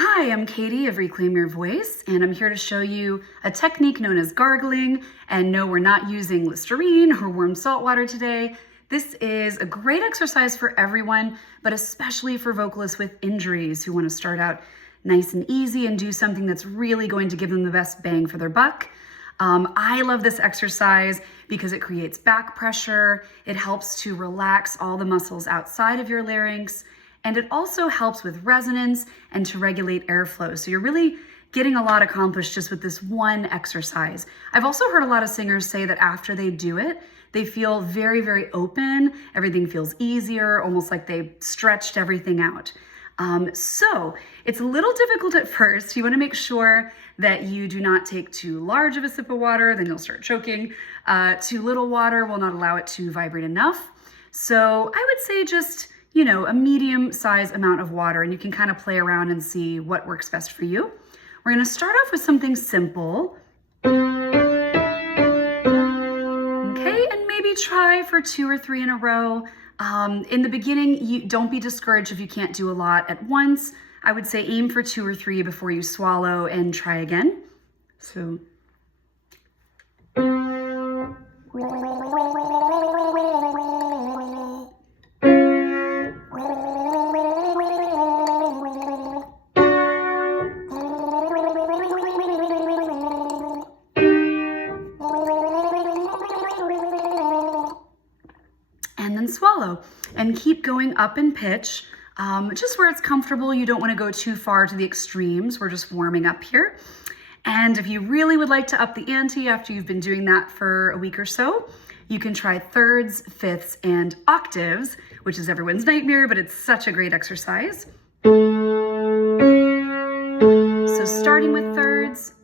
Hi, I'm Katie of Reclaim Your Voice, and I'm here to show you a technique known as gargling. And no, we're not using Listerine or warm salt water today. This is a great exercise for everyone, but especially for vocalists with injuries who want to start out nice and easy and do something that's really going to give them the best bang for their buck. I love this exercise because it creates back pressure. It helps to relax all the muscles outside of your larynx. And it also helps with resonance and to regulate airflow. So you're really getting a lot accomplished just with this one exercise. I've also heard a lot of singers say that after they do it, they feel very, very open. Everything feels easier, almost like they stretched everything out. So it's a little difficult at first. You want to make sure that you do not take too large of a sip of water, then you'll start choking. Too little water will not allow it to vibrate enough. So I would say just a medium size amount of water, and you can kind of play around and see what works best for you. We're going to start off with something simple. Okay, and maybe try for 2 or 3 in a row. In the beginning, don't be discouraged if you can't do a lot at once. I would say aim for 2 or 3 before you swallow and try again. So. And then swallow, and keep going up in pitch, just where it's comfortable. You don't want to go too far to the extremes. We're just warming up here. And if you really would like to up the ante after you've been doing that for a week or so, you can try thirds, fifths, and octaves, which is everyone's nightmare, but it's such a great exercise. So starting with thirds.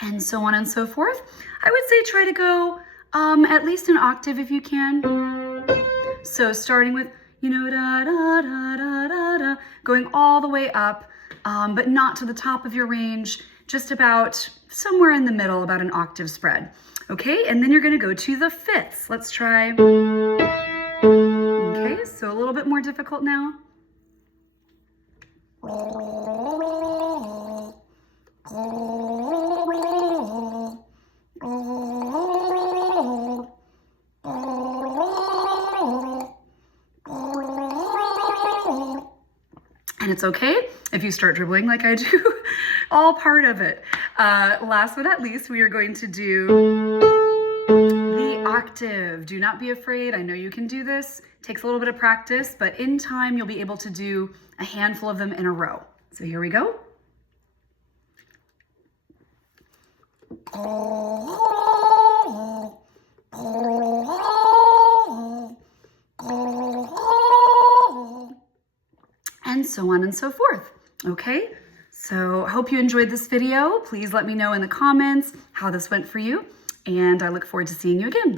And so on and so forth. I would say try to go at least an octave if you can. So starting with, da, da, da, da, da, da, going all the way up, but not to the top of your range, just about somewhere in the middle, about an octave spread. Okay, and then you're gonna go to the fifths. Let's try. Okay, so a little bit more difficult now. And it's okay if you start dribbling like I do, all part of it. Last but not least, we are going to do the octave. Do not be afraid. I know you can do this. It takes a little bit of practice, but in time, you'll be able to do a handful of them in a row. So here we go. And so on and so forth. Okay, so I hope you enjoyed this video. Please let me know in the comments how this went for you, and I look forward to seeing you again.